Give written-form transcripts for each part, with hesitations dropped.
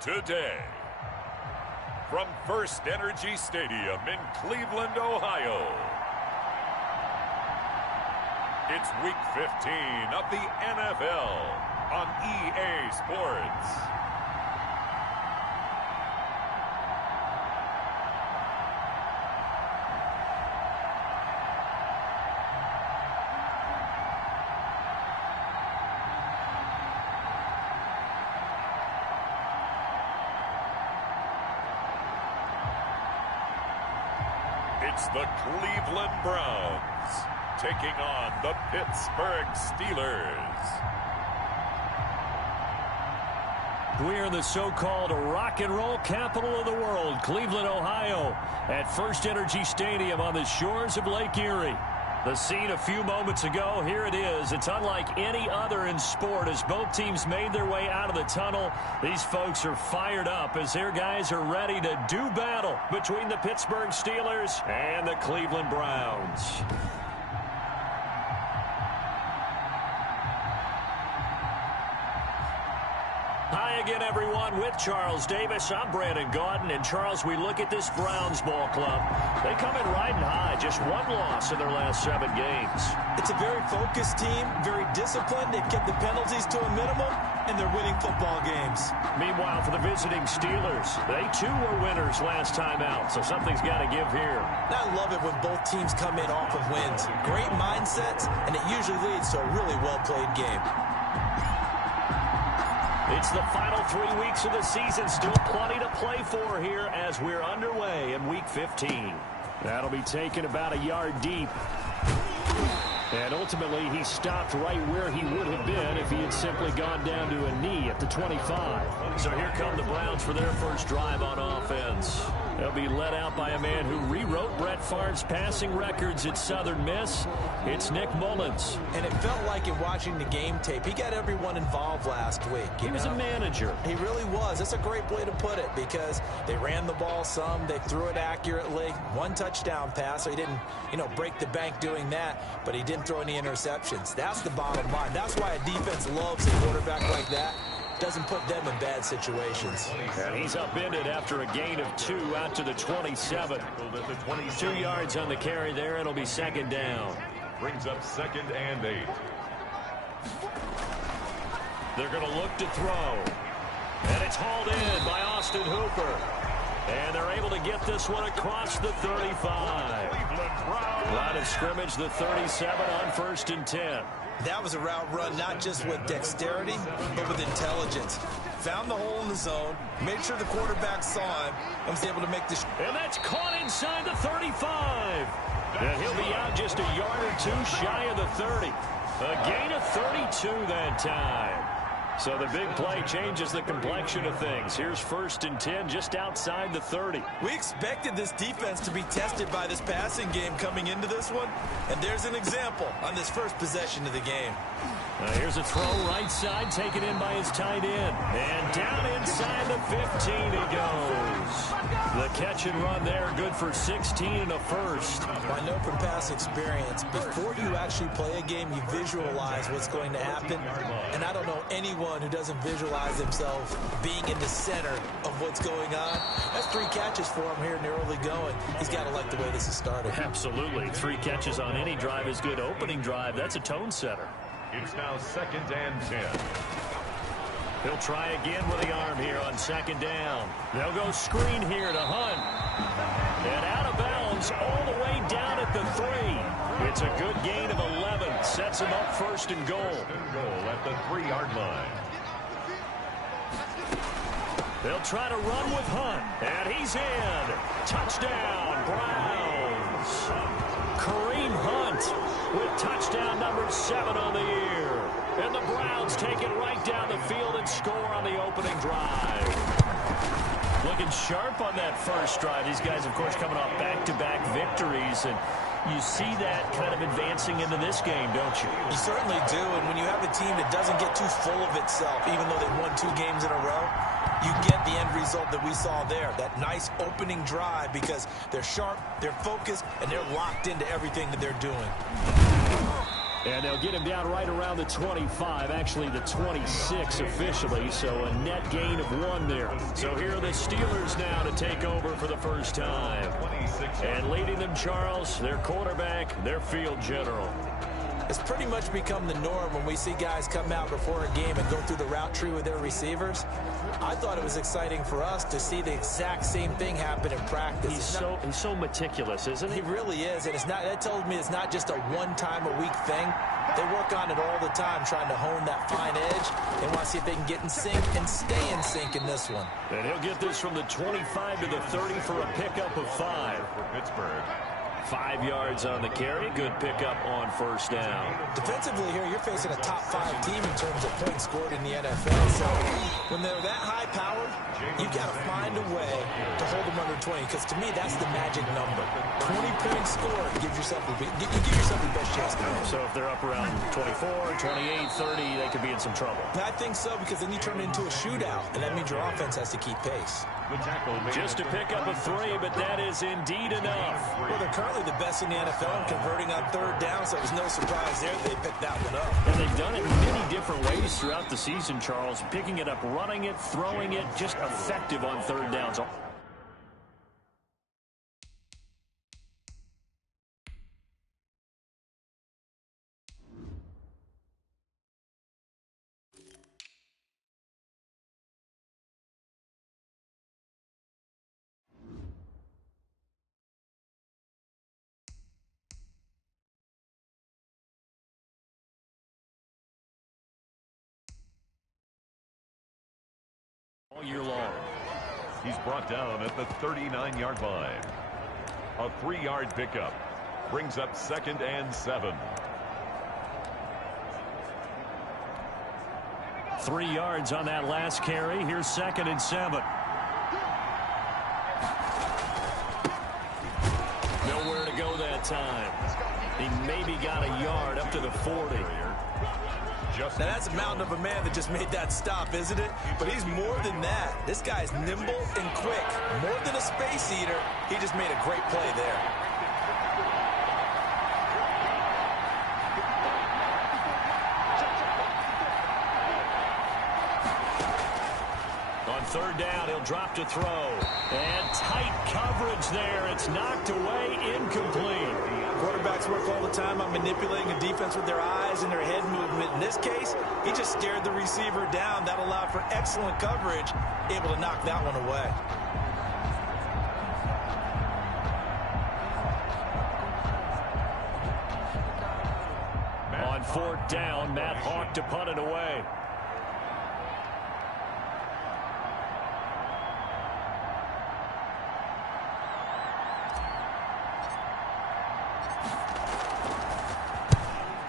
Today, from First Energy Stadium in Cleveland, Ohio, it's Week 15 of the NFL on EA Sports. It's the Cleveland Browns taking on the Pittsburgh Steelers. We're in the so-called rock and roll capital of the world, Cleveland, Ohio, at First Energy Stadium on the shores of Lake Erie. The scene a few moments ago, here it is. It's unlike any other in sport as both teams made their way out of the tunnel. These folks are fired up as their guys are ready to do battle between the Pittsburgh Steelers and the Cleveland Browns. Hi again, everyone. With Charles Davis, I'm Brandon Gaudin. And, Charles, we look at this Browns ball club. They come in riding high, just one loss in their last 7 games. It's a very focused team, very disciplined. They've kept the penalties to a minimum, and they're winning football games. Meanwhile, for the visiting Steelers, they too were winners last time out, so something's got to give here. I love it when both teams come in off of wins. Great mindsets, and it usually leads to a really well-played game. It's the final 3 weeks of the season. Still plenty to play for here as we're underway in Week 15. That'll be taken about a yard deep. And ultimately, he stopped right where he would have been if he had simply gone down to a knee at the 25. So here come the Browns for their first drive on offense. They'll be led out by a man who rewrote Brett Favre's passing records at Southern Miss. It's Nick Mullins. And it felt like in watching the game tape, he got everyone involved last week. He was a manager. He really was. That's a great way to put it because they ran the ball some, they threw it accurately. 1 touchdown pass, so he didn't, break the bank doing that, but he didn't throw any interceptions. That's the bottom line. That's why a defense loves a quarterback like that. Doesn't put them in bad situations. And he's upended after a gain of 2 out to the 27. 2 yards on the carry there. It'll be second down. Brings up 2nd and 8. They're going to look to throw. And it's hauled in by Austin Hooper. And they're able to get this one across the 35. Line of scrimmage, the 37 on 1st and 10. That was a route run not just with dexterity, but with intelligence. Found the hole in the zone, made sure the quarterback saw him, and was able to make the... And that's caught inside the 35. And he'll be out just a yard or 2 shy of the 30. A gain of 32 that time. So the big play changes the complexion of things. Here's 1st and 10 just outside the 30. We expected this defense to be tested by this passing game coming into this one. And there's an example on this first possession of the game. Here's a throw right side, taken in by his tight end. And down inside the 15 he goes. The catch and run there, good for 16 and a first. I know from past experience, before you actually play a game, you visualize what's going to happen. And I don't know anyone who doesn't visualize themselves being in the center of what's going on. That's 3 catches for him here in the early going. He's got to like the way this is started. Absolutely. 3 catches on any drive is good. Opening drive, that's a tone setter. It's now 2nd and 10. He'll try again with the arm here on 2nd down. They'll go screen here to Hunt. And out of bounds all the way down at the 3. It's a good gain of 11. Sets him up 1st and goal. Goal at the 3-yard line. They'll try to run with Hunt. And he's in. Touchdown, Browns. Kareem Hunt with touchdown number 7 on the year. And the Browns take it right down the field and score on the opening drive. Looking sharp on that first drive. These guys, of course, coming off back-to-back victories. And you see that kind of advancing into this game, don't you? You certainly do. And when you have a team that doesn't get too full of itself, even though they've won 2 games in a row, you get the end result that we saw there. That nice opening drive because they're sharp, they're focused, and they're locked into everything that they're doing. And they'll get him down right around the 25, actually the 26 officially, so a net gain of 1 there. So here are the Steelers now to take over for the first time. And leading them, Charles, their quarterback, their field general. It's pretty much become the norm when we see guys come out before a game and go through the route tree with their receivers. I thought it was exciting for us to see the exact same thing happen in practice. He's so meticulous, isn't he? He really is, and that tells me it's not just a one-time-a-week thing. They work on it all the time, trying to hone that fine edge. They want to see if they can get in sync and stay in sync in this one. And he'll get this from the 25 to the 30 for a pickup of 5 for Pittsburgh. 5 yards on the carry. Good pickup on first down. Defensively here, you're facing a top-5 team in terms of points scored in the NFL. So when they're that high-powered, you've got to find a way to hold them under 20. Because to me, that's the magic number. 20 points scored gives yourself the best chance to win. So if they're up around 24, 28, 30, they could be in some trouble. I think so, because then you turn it into a shootout, and that means your offense has to keep pace. Just a pickup of 3, but that is indeed enough. Well, they're currently the best in the NFL in converting on third down, so there's no surprise there they picked that one up. And they've done it in many different ways throughout the season, Charles. Picking it up, running it, throwing it, just effective on third downs. All year long. He's brought down at the 39-yard line. A 3-yard pickup brings up 2nd and 7. 3 yards on that last carry. Here's 2nd and 7. Nowhere to go that time. He maybe got a yard up to the 40. Now, that's a mountain of a man that just made that stop, isn't it? But he's more than that. This guy's nimble and quick. More than a space eater, he just made a great play there. On third down, he'll drop to throw. And tight coverage there. It's knocked away, incomplete. Quarterbacks work all the time on manipulating a defense with their eyes and their head movement. In this case, he just stared the receiver down. That allowed for excellent coverage, able to knock that one away. On fourth down, Matt Hawk to punt it away.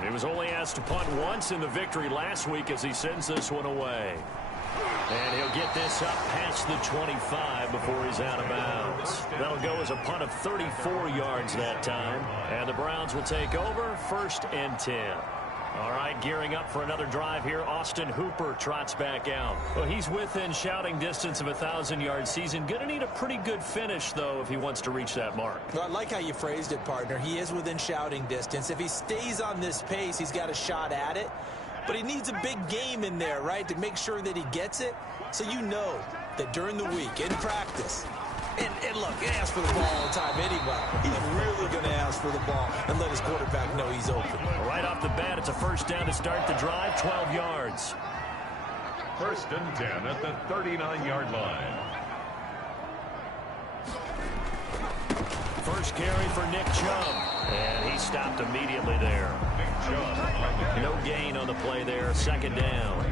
He was only asked to punt once in the victory last week as he sends this one away. And he'll get this up past the 25 before he's out of bounds. That'll go as a punt of 34 yards that time. And the Browns will take over 1st and 10. All right, gearing up for another drive here. Austin Hooper trots back out. Well, he's within shouting distance of a 1,000-yard season. Going to need a pretty good finish, though, if he wants to reach that mark. Well, I like how you phrased it, partner. He is within shouting distance. If he stays on this pace, he's got a shot at it. But he needs a big game in there, right, to make sure that he gets it. So you know that during the week, in practice, and look, he asks for the ball all the time anyway. He's really going to ask for the ball and let his quarterback know he's open. Right off the bat, it's a first down to start the drive, 12 yards. 1st and 10 at the 39-yard line. First carry for Nick Chubb. And he stopped immediately there. No gain on the play there. 2nd down.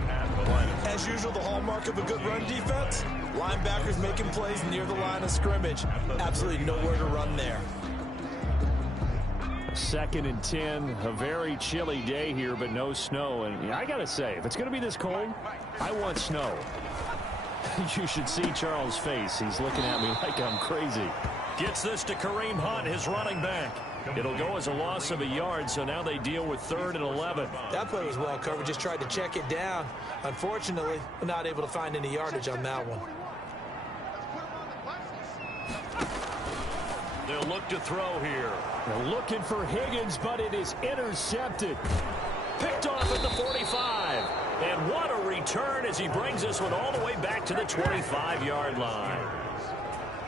As usual, the hallmark of a good run defense, linebackers making plays near the line of scrimmage. Absolutely nowhere to run there. 2nd and 10, a very chilly day here, but no snow. And I got to say, if it's going to be this cold, I want snow. You should see Charles' face. He's looking at me like I'm crazy. Gets this to Kareem Hunt, his running back. It'll go as a loss of a yard, so now they deal with 3rd and 11. That play was well covered. Just tried to check it down. Unfortunately, we're not able to find any yardage on that one. They'll look to throw here. They're looking for Higgins, but it is intercepted. Picked off at the 45. And what a return as he brings this one all the way back to the 25-yard line.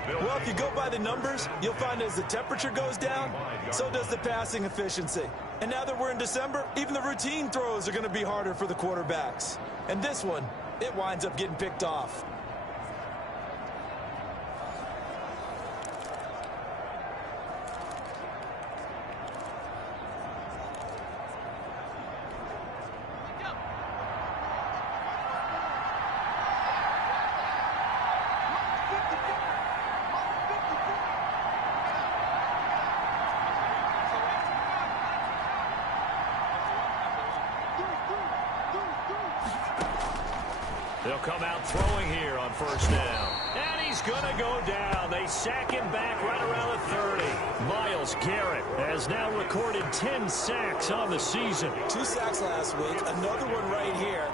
Well, if you go by the numbers, you'll find as the temperature goes down, so does the passing efficiency. And now that we're in December, even the routine throws are going to be harder for the quarterbacks. And this one, it winds up getting picked off. They'll come out throwing here on first down. And he's going to go down. They sack him back right around the 30. Myles Garrett has now recorded 10 sacks on the season. 2 sacks last week, another one right here.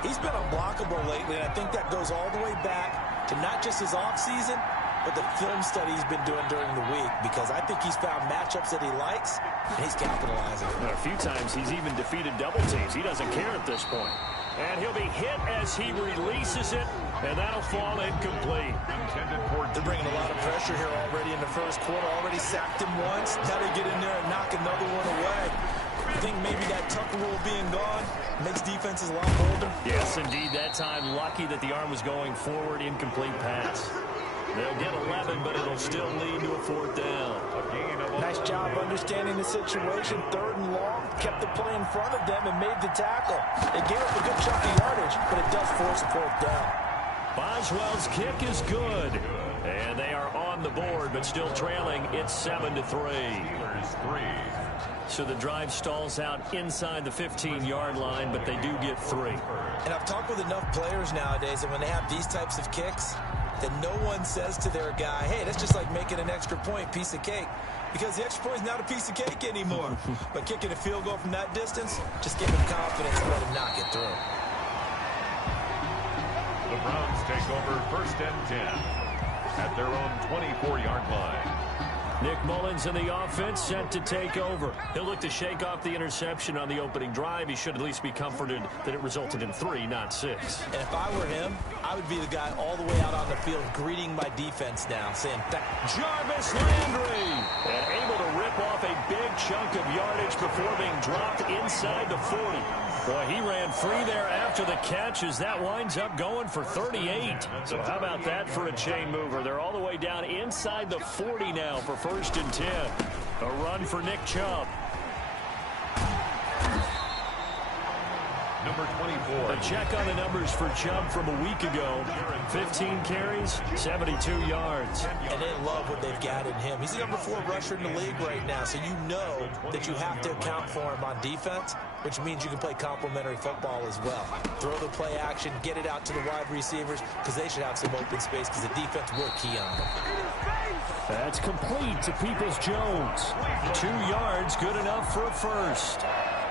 He's been unblockable lately, and I think that goes all the way back to not just his offseason, but the film study he's been doing during the week, because I think he's found matchups that he likes, and he's capitalizing. A few times he's even defeated double teams. He doesn't care at this point. And he'll be hit as he releases it, and that'll fall incomplete. They're bringing a lot of pressure here already in the first quarter. Already sacked him once. Now they get in there and knock another one away. I think maybe that Tucker rule being gone makes defenses a lot bolder. Yes, indeed. That time, lucky that the arm was going forward. Incomplete pass. They'll get 11, but it'll still lead to a 4th down. Nice job understanding the situation. 3rd and long. Kept the play in front of them and made the tackle. They gave up a good chunk of yardage, but it does force a 4th down. Boswell's kick is good. And they are on the board, but still trailing. It's 7-3. So the drive stalls out inside the 15-yard line, but they do get 3. And I've talked with enough players nowadays that when they have these types of kicks, that no one says to their guy, hey, that's just like making an extra point, piece of cake. Because the extra point is not a piece of cake anymore. But kicking a field goal from that distance, just give him confidence and let him knock it through. The Browns take over 1st and 10 at their own 24-yard line. Nick Mullins in the offense set to take over. He'll look to shake off the interception on the opening drive. He should at least be comforted that it resulted in 3, not 6. And if I were him, I would be the guy all the way out on the field greeting my defense now, saying, Jarvis Landry! And able to rip off a big chunk of yardage before being dropped inside the 40. Boy, he ran free there after the catch as that winds up going for 38. So how about that for a chain mover? They're all the way down inside the 40 now for 1st and 10. A run for Nick Chubb. Number 24. A check on the numbers for Chubb from a week ago. 15 carries, 72 yards. And they love what they've got in him. He's the number 4 rusher in the league right now, so you know that you have to account for him on defense, which means you can play complementary football as well. Throw the play action, get it out to the wide receivers, because they should have some open space, because the defense will key on them. That's complete to Peoples-Jones. 2 yards, good enough for a 1st.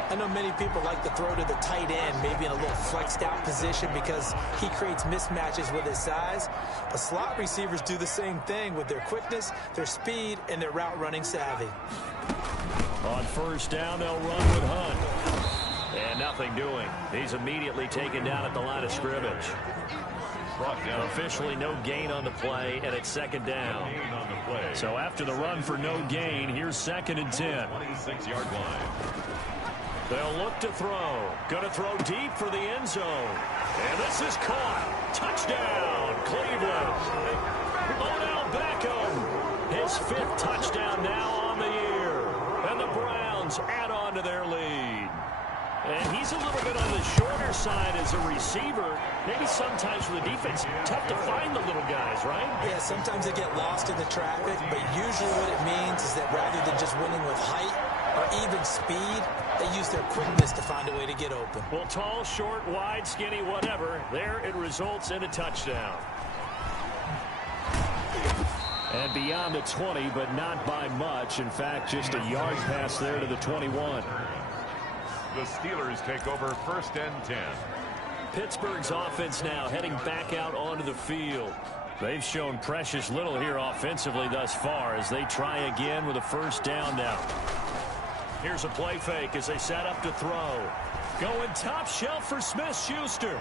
I know many people like to throw to the tight end, maybe in a little flexed out position because he creates mismatches with his size. But slot receivers do the same thing with their quickness, their speed, and their route running savvy. On 1st down, they'll run with Hunt. And nothing doing. He's immediately taken down at the line of scrimmage. Brought down. Officially no gain on the play, and it's 2nd down. So after the run for no gain, here's 2nd and 10. 26-yard line. They'll look to throw. Going to throw deep for the end zone. And this is caught. Touchdown, Cleveland. Odell Beckham. His 5th touchdown now on the year. And the Browns add on to their lead. And he's a little bit on the shorter side as a receiver. Maybe sometimes for the defense, tough to find the little guys, right? Yeah, sometimes they get lost in the traffic, but usually what it means is that rather than just winning with height or even speed, they use their quickness to find a way to get open. Well, tall, short, wide, skinny, whatever, there it results in a touchdown. And beyond the 20, but not by much. In fact, just a yard pass there to the 21. The Steelers take over 1st and 10. Pittsburgh's offense now heading back out onto the field. They've shown precious little here offensively thus far as they try again with a first down now. Here's a play fake as they set up to throw. Going top shelf for Smith-Schuster.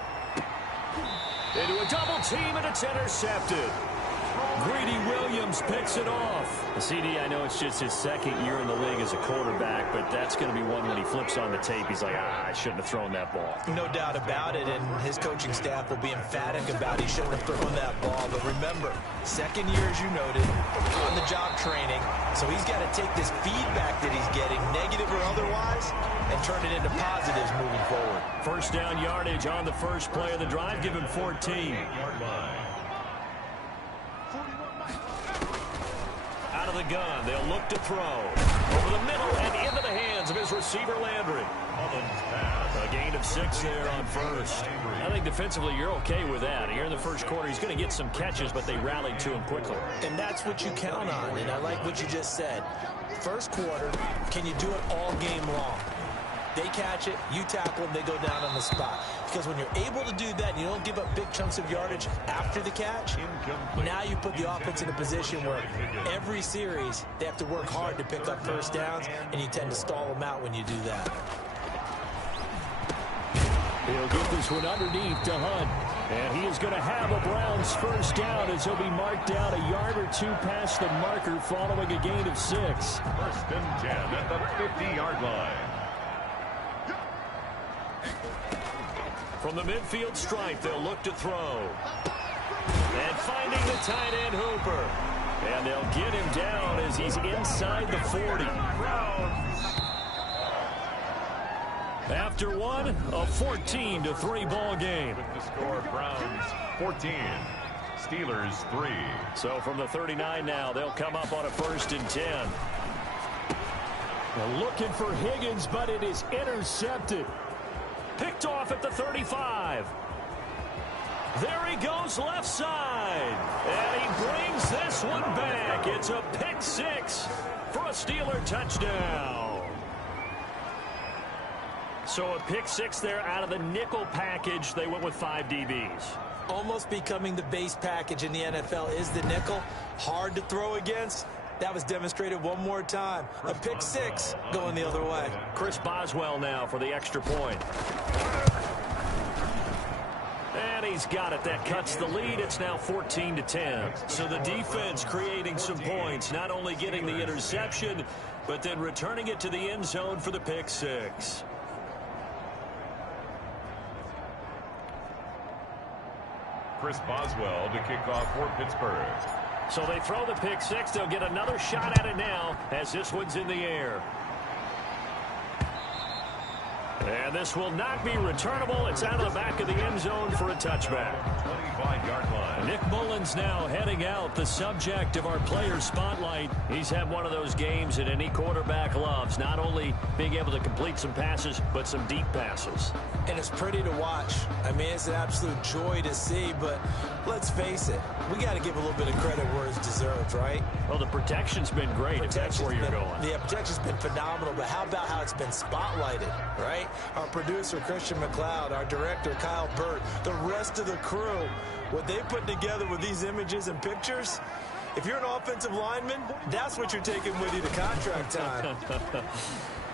Into a double team, and it's intercepted. Greedy Williams picks it off. The CD, I know it's just his second year in the league as a quarterback, but that's going to be one when he flips on the tape. He's like, I shouldn't have thrown that ball. No doubt about it, and his coaching staff will be emphatic about he shouldn't have thrown that ball. But remember, second year, as you noted, on-the-job training, so he's got to take this feedback that he's getting, negative or otherwise, and turn it into positives moving forward. First down yardage on the first play of the drive. Give him 14. Out of the gun, they'll look to throw. Over the middle and into the hands of his receiver, Landry. A gain of 6 there on first. I think defensively you're okay with that. Here in the first quarter, he's going to get some catches, but they rallied to him quickly. And that's what you count on, and I like what you just said. First quarter, can you do it all game long? They catch it, you tackle them, they go down on the spot. Because when you're able to do that, and you don't give up big chunks of yardage after the catch, now you put the offense in a position where every series they have to work hard to pick up first downs, and you tend to stall them out when you do that. He'll get this one underneath to Hunt. And he is going to have a Browns first down as he'll be marked down a yard or two past the marker following a gain of 6. First and 10 at the 50-yard line. From the midfield stripe, they'll look to throw. And finding the tight end, Hooper. And they'll get him down as he's inside the 40. After one, a 14-3 ball game. With the score, Browns 14, Steelers 3. So from the 39 now, they'll come up on a first and 10. They're looking for Higgins, but it is intercepted. Picked off at the 35. There he goes left side. And he brings this one back. It's a pick 6 for a Steeler touchdown. So a pick 6 there out of the nickel package. They went with 5 DBs. Almost becoming the base package in the NFL is the nickel. Hard to throw against. That was demonstrated one more time. A pick 6 going the other way. Chris Boswell now for the extra point. And he's got it. That cuts the lead. It's now 14-10. So the defense creating some points. Not only getting the interception, but then returning it to the end zone for the pick 6. Chris Boswell to kick off for Pittsburgh. So they throw the pick 6. They'll get another shot at it now as this one's in the air. And this will not be returnable. It's out of the back of the end zone for a touchback. 25-yard line. Nick Mullins now heading out, the subject of our player spotlight. He's had one of those games that any quarterback loves, not only being able to complete some passes, but some deep passes. And it's pretty to watch. I mean, it's an absolute joy to see, but let's face it, we got to give a little bit of credit where it's deserved, right? Well, the protection's been great, if that's where you're going. Yeah, protection's been phenomenal, but how about how it's been spotlighted, right? Our producer, Christian McLeod, our director, Kyle Burt, the rest of the crew, what they put together with these images and pictures, if you're an offensive lineman, that's what you're taking with you to contract time.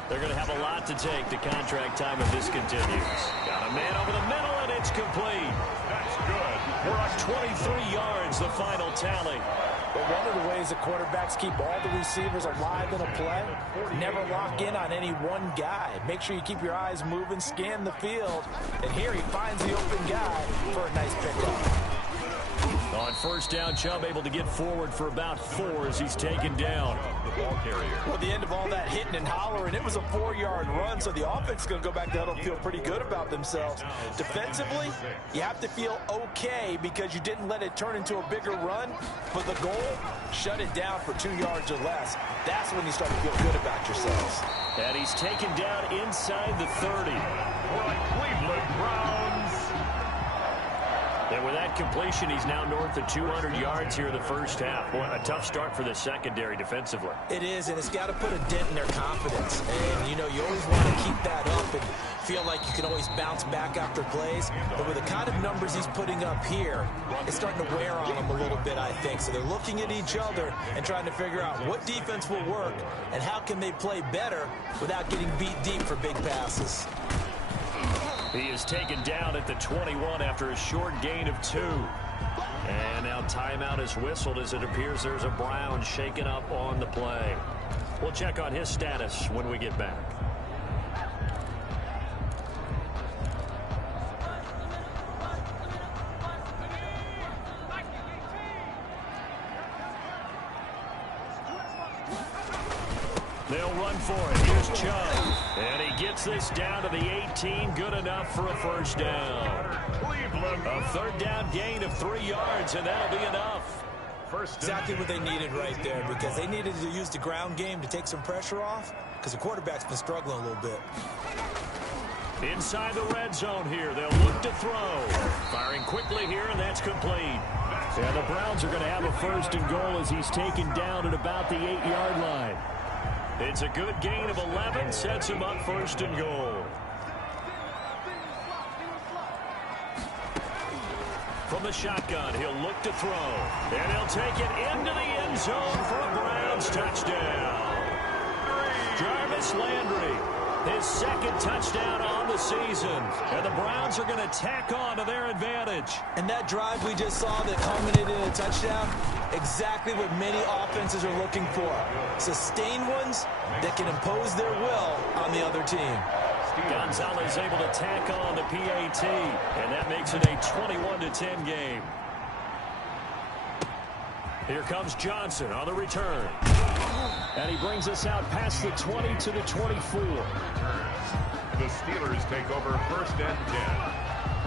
They're going to have a lot to take to contract time if this continues. Got a man over the middle, and it's complete. That's good. We're at 23 yards, the final tally. But one of the ways the quarterbacks keep all the receivers alive in a play, never lock in on any one guy. Make sure you keep your eyes moving, scan the field, and here he finds the open guy for a nice pickup. On first down, Chubb able to get forward for about 4 as he's taken down. The ball carrier. Well, the end of all that hitting and hollering, it was a 4-yard run, so the offense is going to go back down and feel pretty good about themselves. Defensively, you have to feel okay because you didn't let it turn into a bigger run, but the goal, shut it down for 2 yards or less. That's when you start to feel good about yourselves. And he's taken down inside the 30. For the Cleveland Browns. And with that completion, he's now north of 200 yards here in the first half. Boy, a tough start for the secondary defensively. It is, and it's got to put a dent in their confidence. And, you know, you always want to keep that up and feel like you can always bounce back after plays. But with the kind of numbers he's putting up here, it's starting to wear on them a little bit, I think. So they're looking at each other and trying to figure out what defense will work and how can they play better without getting beat deep for big passes. He is taken down at the 21 after a short gain of 2. And now timeout is whistled as it appears there's a Brown shaken up on the play. We'll check on his status when we get back. They'll run for it. Here's Chubb. And he gets this down to the 18. Good enough for a first down. A third down gain of 3 yards, and that'll be enough. Exactly what they needed right there, because they needed to use the ground game to take some pressure off, because the quarterback's been struggling a little bit. Inside the red zone here. They'll look to throw. Firing quickly here, and that's complete. Yeah, the Browns are going to have a first and goal as he's taken down at about the 8-yard line. It's a good gain of 11, sets him up first and goal. From the shotgun, he'll look to throw. And he'll take it into the end zone for a Browns touchdown. Jarvis Landry, his second touchdown on the season. And the Browns are going to tack on to their advantage. And that drive we just saw that culminated in a touchdown, exactly what many offenses are looking for. Sustained ones that can impose their will on the other team. Gonzalez able to tack on the PAT, and that makes it a 21-10 game. Here comes Johnson on the return. And he brings us out past the 20 to the 24. The Steelers take over first and 10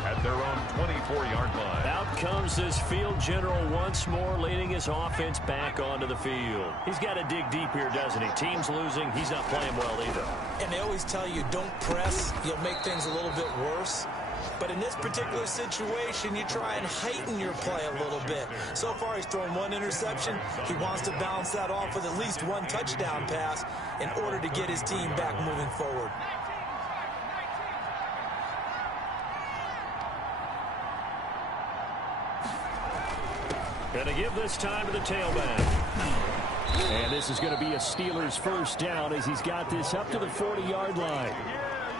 at their own 24-yard line. Out comes this field general once more, leading his offense back onto the field. He's got to dig deep here, doesn't he? Team's losing. He's not playing well either. And they always tell you, don't press. You'll make things a little bit worse. But in this particular situation, you try and heighten your play a little bit. So far, he's thrown 1 interception. He wants to balance that off with at least 1 touchdown pass in order to get his team back moving forward. Going to give this time to the tailback. And this is going to be a Steelers first down as he's got this up to the 40-yard line.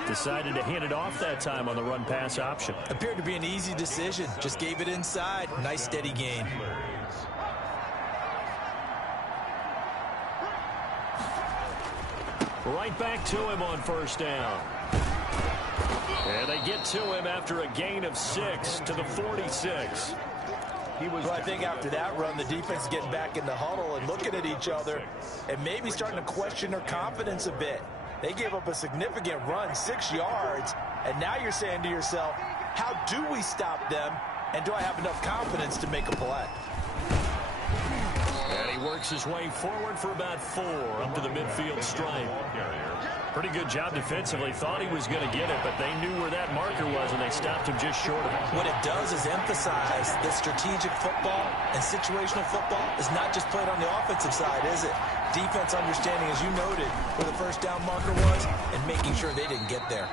Decided to hand it off that time on the run-pass option. Appeared to be an easy decision. Just gave it inside. Nice steady gain. Right back to him on first down. And they get to him after a gain of 6 to the 46. Well, I think after that run, the defense is getting back in the huddle and looking at each other and maybe starting to question their confidence a bit. They gave up a significant run, 6 yards, and now you're saying to yourself, how do we stop them, and do I have enough confidence to make a play? And he works his way forward for about 4 up to the midfield stripe. Pretty good job defensively. Thought he was going to get it, but they knew where that marker was, and they stopped him just short of it. What it does is emphasize that strategic football and situational football is not just played on the offensive side, is it? Defense understanding, as you noted, where the first down marker was and making sure they didn't get there.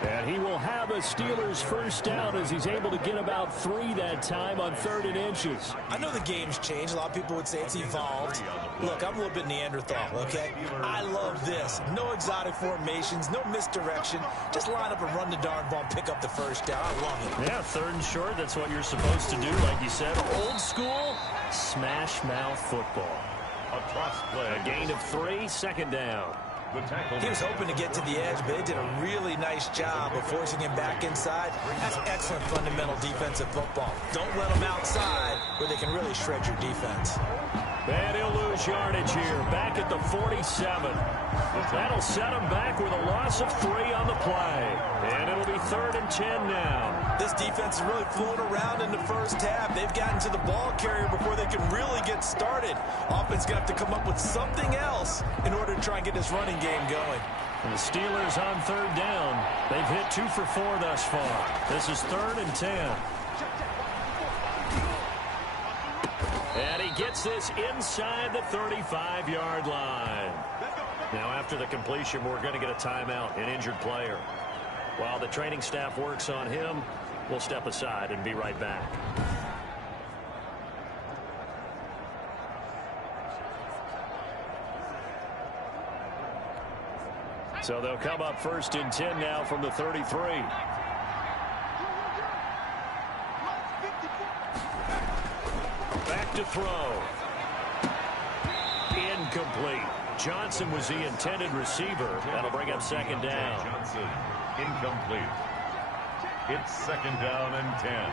And he will have a Steelers first down as he's able to get about 3 that time on 3rd and inches. I know the game's changed. A lot of people would say it's evolved. Look, I'm a little bit Neanderthal, okay? I love this. No exotic formations, no misdirection. Just line up and run the darn ball and pick up the first down. I love it. Yeah, 3rd and short, that's what you're supposed to do. Like you said, old school, smash mouth football. A toss play. A gain of 3, 2nd down. He was hoping to get to the edge, but they did a really nice job of forcing him back inside. That's excellent fundamental defensive football. Don't let them outside where they can really shred your defense. And he'll lose yardage here, back at the 47. That'll set him back with a loss of 3 on the play. And it'll be 3rd and 10 now. This defense is really flown around in the first half. They've gotten to the ball carrier before they can really get started. Offense going to have to come up with something else in order to try and get this running game going. And the Steelers on 3rd down. They've hit 2 for 4 thus far. This is 3rd and 10. And he gets this inside the 35-yard line. Now, after the completion, we're going to get a timeout, an injured player. While the training staff works on him, we'll step aside and be right back. So they'll come up 1st and 10 now from the 33. Back to throw. Incomplete. Johnson was the intended receiver. That'll bring up 2nd down. Johnson, incomplete. It's 2nd down and 10.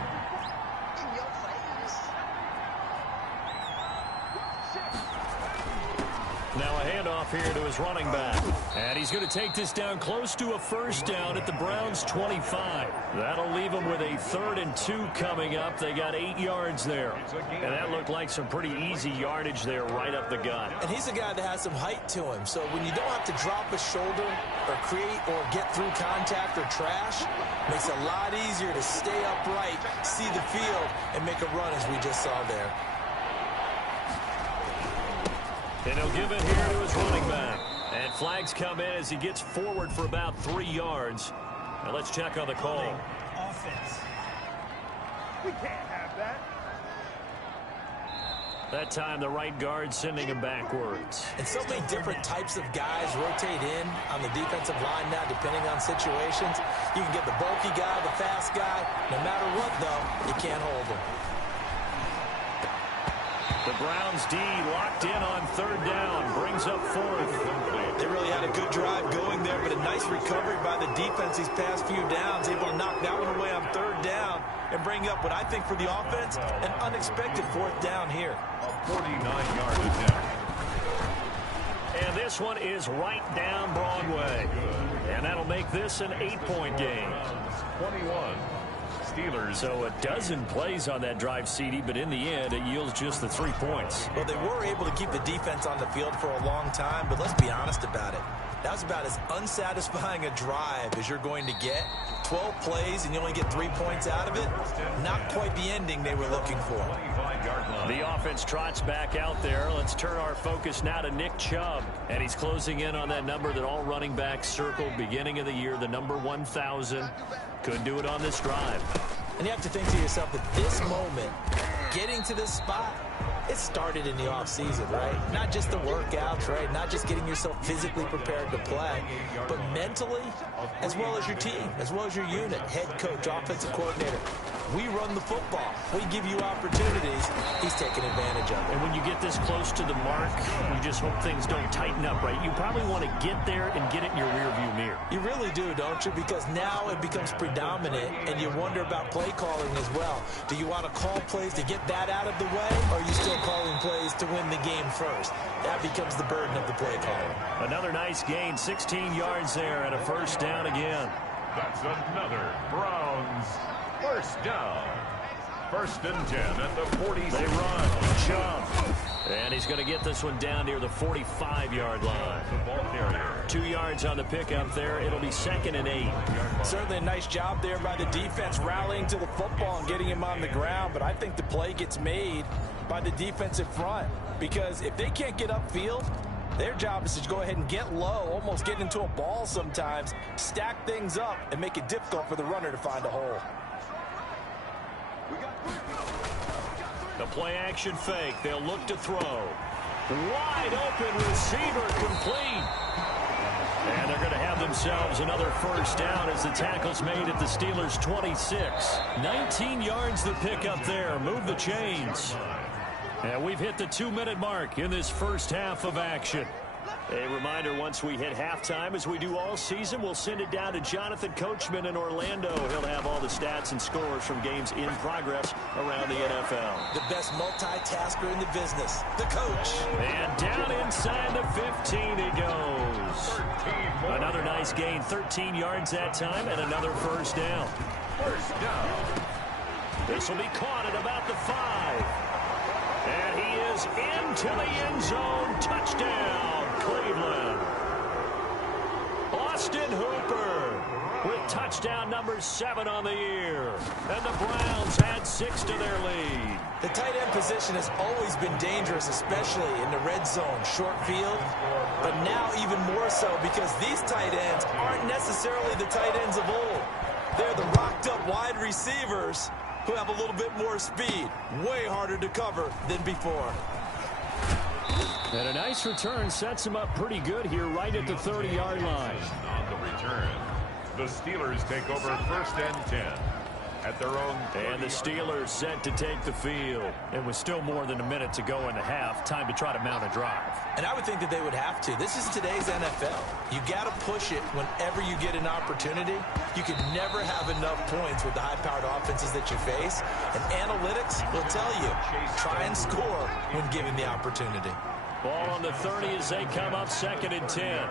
Now a handoff here to his running back. And he's going to take this down close to a 1st down at the Browns' 25. That'll leave them with a 3rd and 2 coming up. They got 8 yards there. And that looked like some pretty easy yardage there right up the gut. And he's a guy that has some height to him. So when you don't have to drop a shoulder or create or get through contact or trash, makes it a lot easier to stay upright, see the field, and make a run as we just saw there. And he'll give it here to his running back. And flags come in as he gets forward for about 3 yards. Now let's check on the call. Offense. We can't have that. That time the right guard sending him backwards. And so many different types of guys rotate in on the defensive line now, depending on situations. You can get the bulky guy, the fast guy. No matter what, though, you can't hold him. The Browns D locked in on 3rd down, brings up 4th. They really had a good drive going there, but a nice recovery by the defense these past few downs, able to knock that one away on 3rd down and bring up what I think for the offense, an unexpected 4th down here. A 49-yard attempt. And this one is right down Broadway. And that'll make this an 8-point game. 21. Steelers. So a dozen plays on that drive, CD, but in the end, it yields just the 3 points. Well, they were able to keep the defense on the field for a long time, but let's be honest about it. That was about as unsatisfying a drive as you're going to get. 12 plays and you only get 3 points out of it. Not quite the ending they were looking for. The offense trots back out there. Let's turn our focus now to Nick Chubb. And he's closing in on that number that all running backs circled beginning of the year, the number 1,000. Could do it on this drive. And you have to think to yourself that this moment, getting to this spot, it started in the offseason, right? Not just the workouts, right? Not just getting yourself physically prepared to play, but mentally, as well as your team, as well as your unit, head coach, offensive coordinator. We run the football. We give you opportunities. He's taking advantage of it. And when you get this close to the mark, you just hope things don't tighten up, right? You probably want to get there and get it in your rearview mirror. You really do, don't you? Because now it becomes predominant, and you wonder about play calling as well. Do you want to call plays to get that out of the way, or are you still calling plays to win the game first? That becomes the burden of the play calling. Another nice gain, 16 yards there, and a 1st down again. That's another Browns 1st down. 1st and 10 at the 46. They run. Chubb. And he's going to get this one down near the 45-yard line. 2 yards on the pickup there. It'll be 2nd and 8. Certainly a nice job there by the defense rallying to the football and getting him on the ground. But I think the play gets made by the defensive front. Because if they can't get upfield, their job is to go ahead and get low, almost get into a ball sometimes, stack things up, and make it difficult for the runner to find a hole. The play action fake. They'll look to throw. Wide open receiver complete. And they're going to have themselves another 1st down as the tackle's made at the Steelers' 26. 19 yards to pick up there. Move the chains. And we've hit the 2-minute mark in this first half of action. A reminder, once we hit halftime, as we do all season, we'll send it down to Jonathan Coachman in Orlando. He'll have all the stats and scores from games in progress around the NFL. The best multitasker in the business, the coach. And down inside the 15 he goes. Another nice gain, 13 yards that time, and another 1st down. 1st down. This will be caught at about the 5. And he is into the end zone. Touchdown, Cleveland. Austin Hooper with touchdown number 7 on the year. And the Browns add 6 to their lead. The tight end position has always been dangerous, especially in the red zone, short field, but now even more so because these tight ends aren't necessarily the tight ends of old. They're the rocked-up wide receivers who have a little bit more speed, way harder to cover than before. And a nice return sets him up pretty good here right at the 30-yard line. On the return, the Steelers take over first and 10 at their own. And the Steelers set to take the field. It was still more than a minute to go in the half. Time to try to mount a drive. And I would think that they would have to. This is today's NFL. You got to push it whenever you get an opportunity. You can never have enough points with the high-powered offenses that you face. And analytics will tell you, try and score when given the opportunity. Ball on the 30 as they come up second and 10.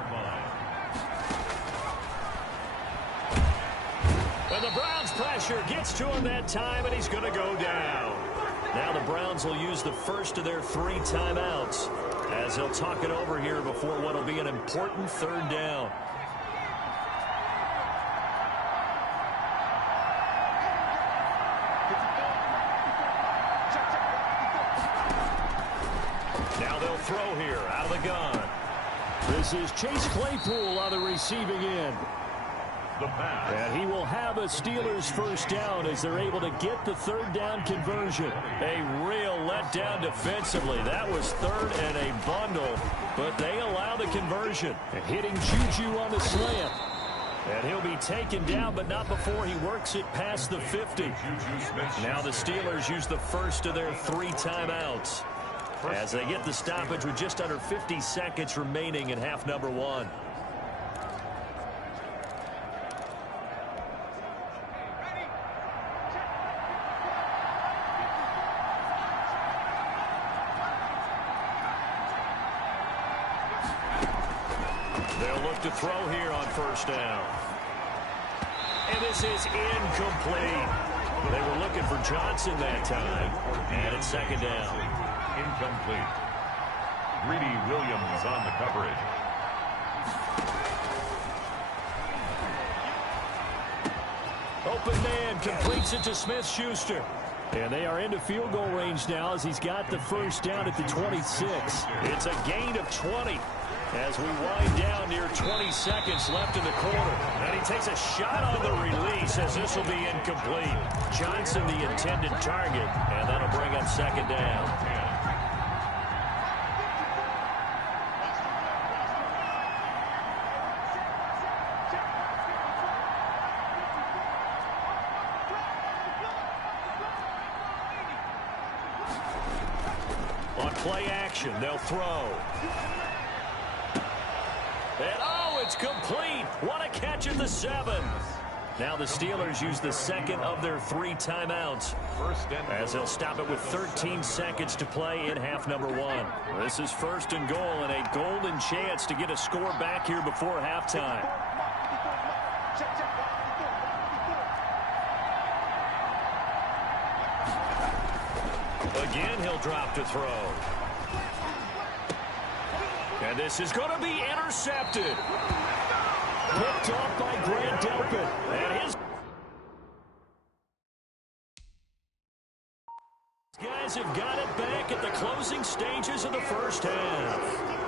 And the Browns pressure gets to him that time, and he's going to go down. Now the Browns will use the first of their 3 timeouts as they'll talk it over here before what will be an important third down. Now they'll throw here out of the gun. This is Chase Claypool on the receiving end. The pass. And he will have a Steelers first down as they're able to get the third down conversion. A real letdown defensively. That was third and a bundle, but they allow the conversion. And hitting Juju on the slant. And he'll be taken down, but not before he works it past the 50. Now the Steelers use the first of their 3 timeouts as they get the stoppage with just under 50 seconds remaining in half number 1. They'll look to throw here on first down. And this is incomplete. They were looking for Johnson that time. And it's second down. Incomplete. Greedy Williams on the coverage. Open man completes it to Smith-Schuster. And they are into field goal range now as he's got the first down at the 26. It's a gain of 20 as we wind down near 20 seconds left in the quarter. And he takes a shot on the release as this will be incomplete. Johnson the intended target, and that'll bring up second down. On play action, they'll throw. And oh, it's complete. What a catch at the 7. Now the Steelers use the second of their 3 timeouts as they'll stop it with 13 seconds to play in half number 1. This is first and goal and a golden chance to get a score back here before halftime. Again, he'll drop to throw. And this is going to be intercepted. Picked off by Grant Delpit. And his guys have got it back at the closing stages of the first half.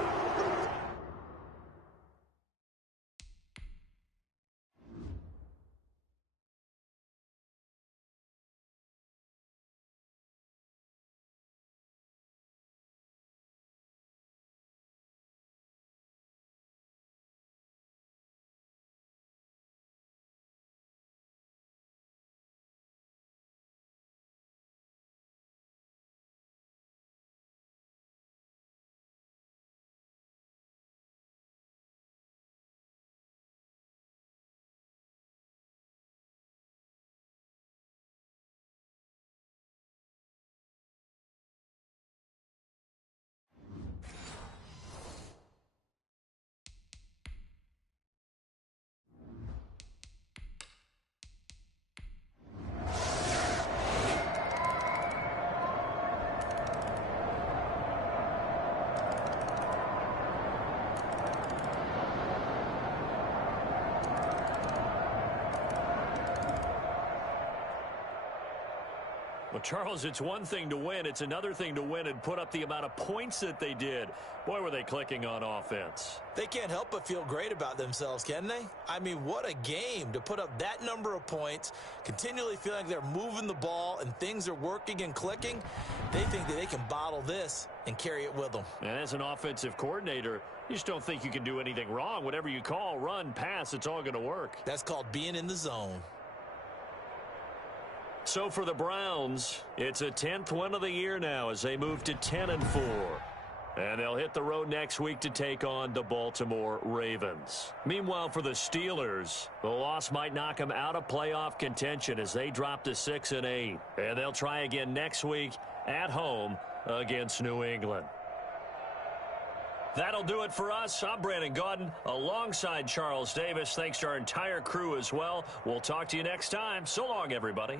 Well, Charles, it's one thing to win. It's another thing to win and put up the amount of points that they did. Boy, were they clicking on offense. They can't help but feel great about themselves, can they? I mean, what a game to put up that number of points, continually feeling like they're moving the ball and things are working and clicking. They think that they can bottle this and carry it with them. And as an offensive coordinator, you just don't think you can do anything wrong. Whatever you call, run, pass, it's all going to work. That's called being in the zone. So for the Browns, it's a 10th win of the year now as they move to 10-4. And they'll hit the road next week to take on the Baltimore Ravens. Meanwhile, for the Steelers, the loss might knock them out of playoff contention as they drop to 6-8. And they'll try again next week at home against New England. That'll do it for us. I'm Brandon Gaudin alongside Charles Davis. Thanks to our entire crew as well. We'll talk to you next time. So long, everybody.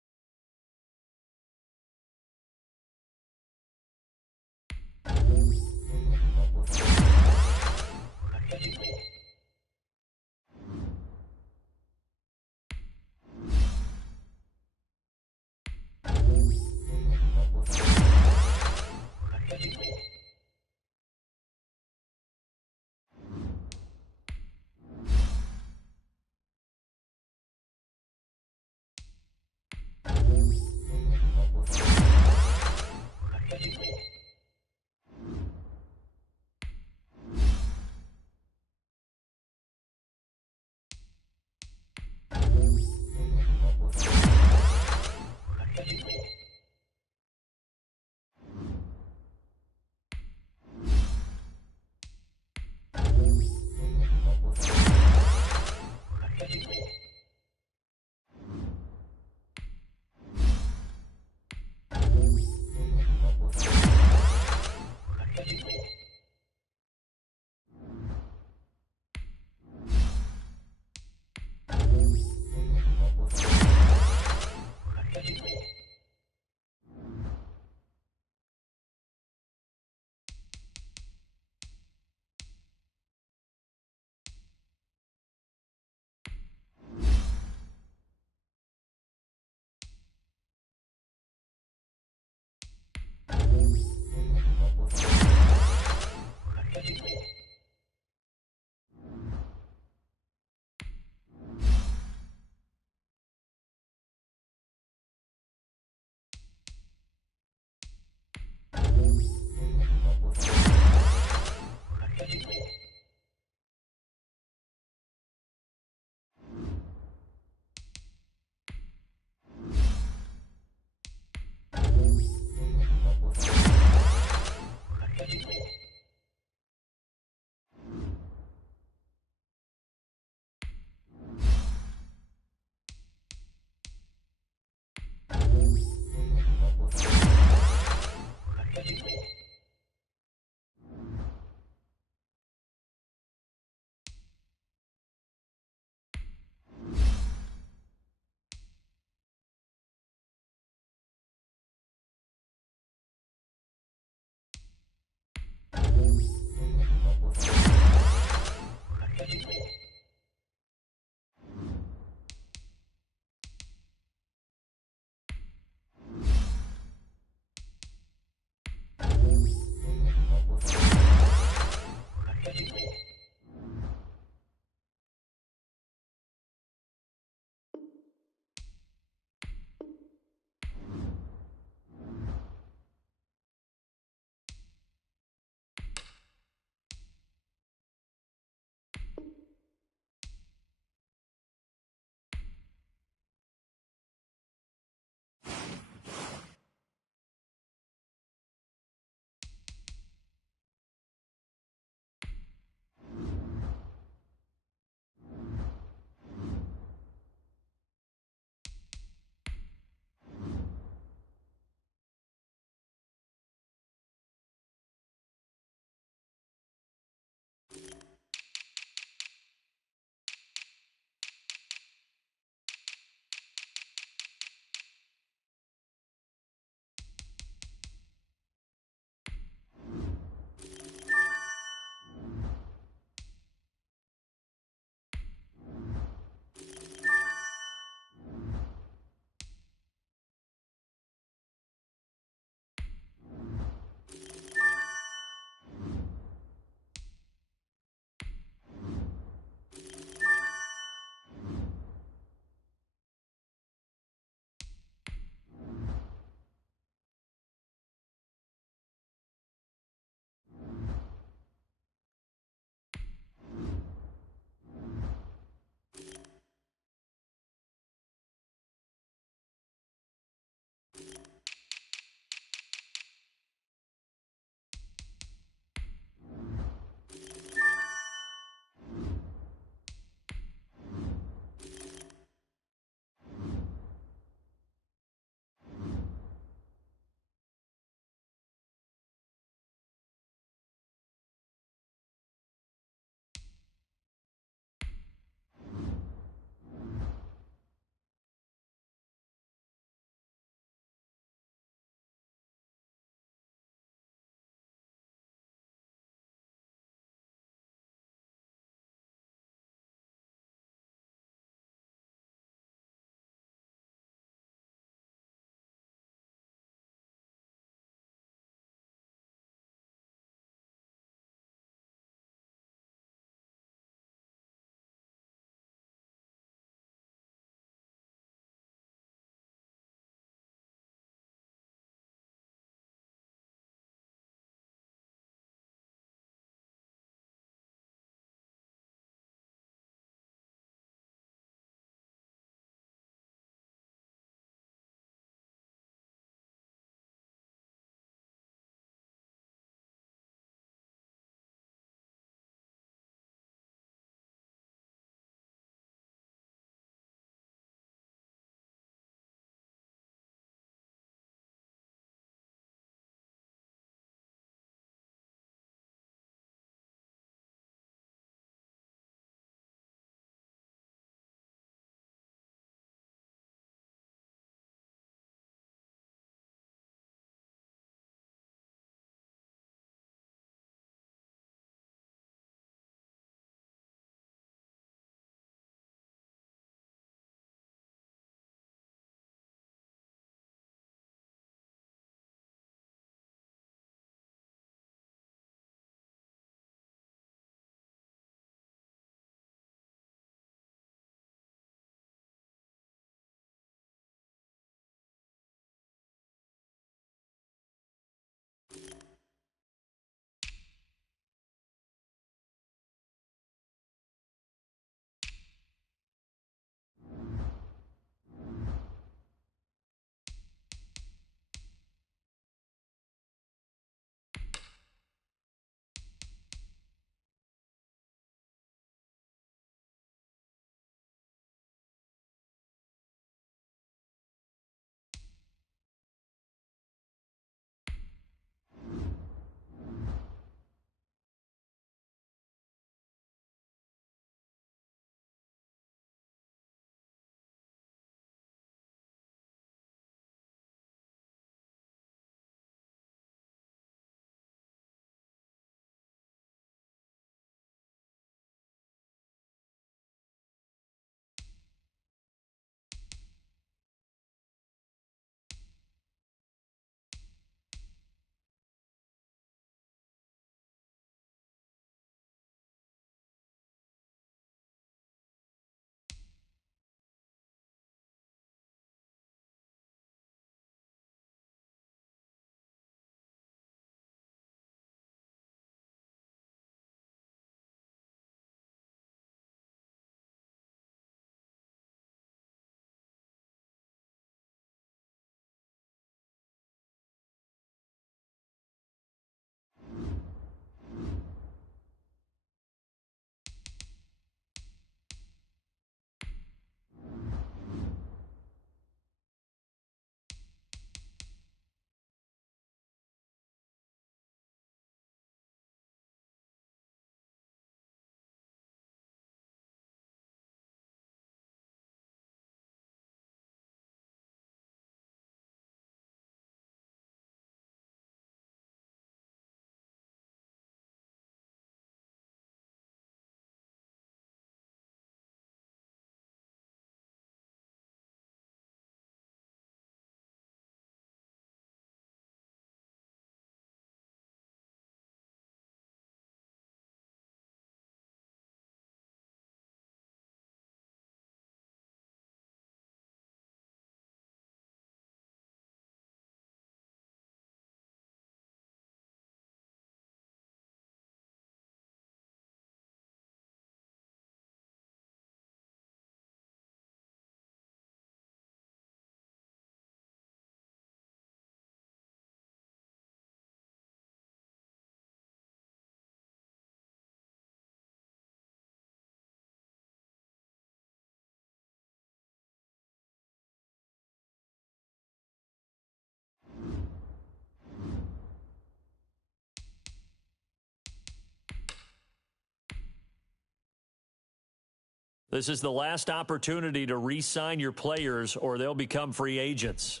This is the last opportunity to re-sign your players or they'll become free agents.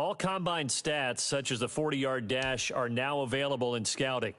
All combine stats, such as the 40-yard dash, are now available in scouting.